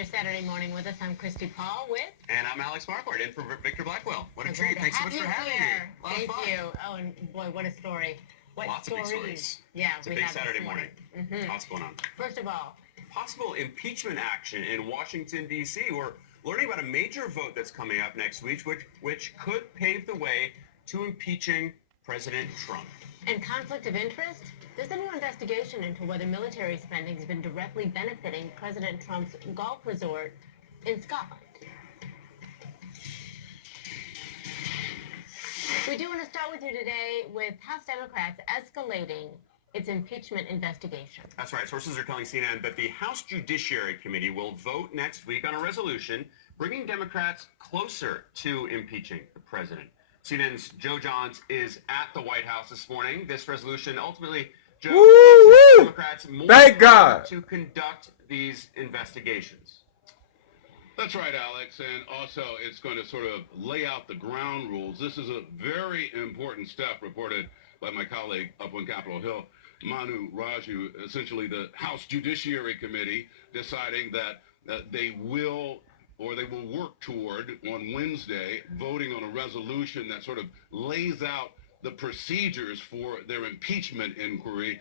your Saturday morning with us. I'm Christy Paul with... And I'm Alex Marquardt, in for Victor Blackwell. What a So treat. Thanks so much for having me. Thank you. Oh, and boy, what a story. Lots of big stories. Yeah, it's a big Saturday morning. Lots going on. First of all, possible impeachment action in Washington, D.C. We're learning about a major vote that's coming up next week, which could pave the way to impeaching President Trump. And conflict of interest? There's a new investigation into whether military spending has been directly benefiting President Trump's golf resort in Scotland. We do want to start with you today with House Democrats escalating its impeachment investigation. That's right. Sources are telling CNN that the House Judiciary Committee will vote next week on a resolution bringing Democrats closer to impeaching the president. CNN's Joe Johns is at the White House this morning. This resolution ultimately, Joe, gives Democrats more power to conduct these investigations. That's right, Alex, and also it's going to sort of lay out the ground rules. This is a very important step reported by my colleague up on Capitol Hill, Manu Raju, essentially the House Judiciary Committee deciding that they will work toward, on Wednesday, voting on a resolution that sort of lays out the procedures for their impeachment inquiry.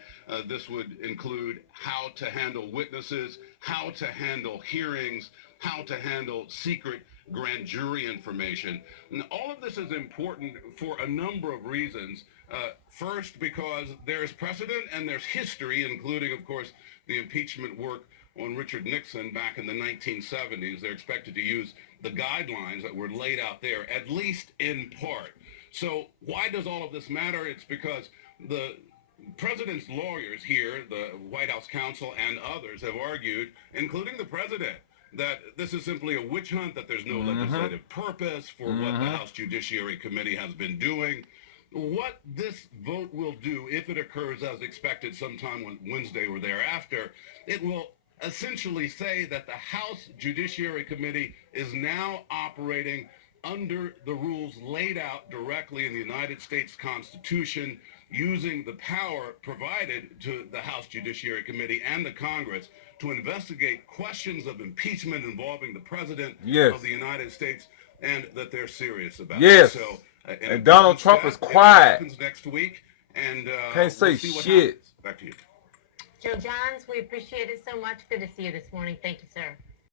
This would include how to handle witnesses, how to handle hearings, how to handle secret grand jury information. And all of this is important for a number of reasons. First, because there's precedent and there's history, including, of course, the impeachment work on Richard Nixon back in the 1970s. They're expected to use the guidelines that were laid out there, at least in part. So why does all of this matter? It's because the president's lawyers here, the White House counsel and others, have argued, including the president, that this is simply a witch hunt, that there's no legislative purpose for what the House Judiciary Committee has been doing. What this vote will do, if it occurs as expected sometime on Wednesday or thereafter, it will essentially say that the House Judiciary Committee is now operating under the rules laid out directly in the United States Constitution, using the power provided to the House Judiciary Committee and the Congress to investigate questions of impeachment involving the President of the United States, and that they're serious about it. So, and Donald Trump is quiet. Happens next week, and can't say shit. Back to you. Joe Johns, we appreciate it so much. Good to see you this morning. Thank you, sir.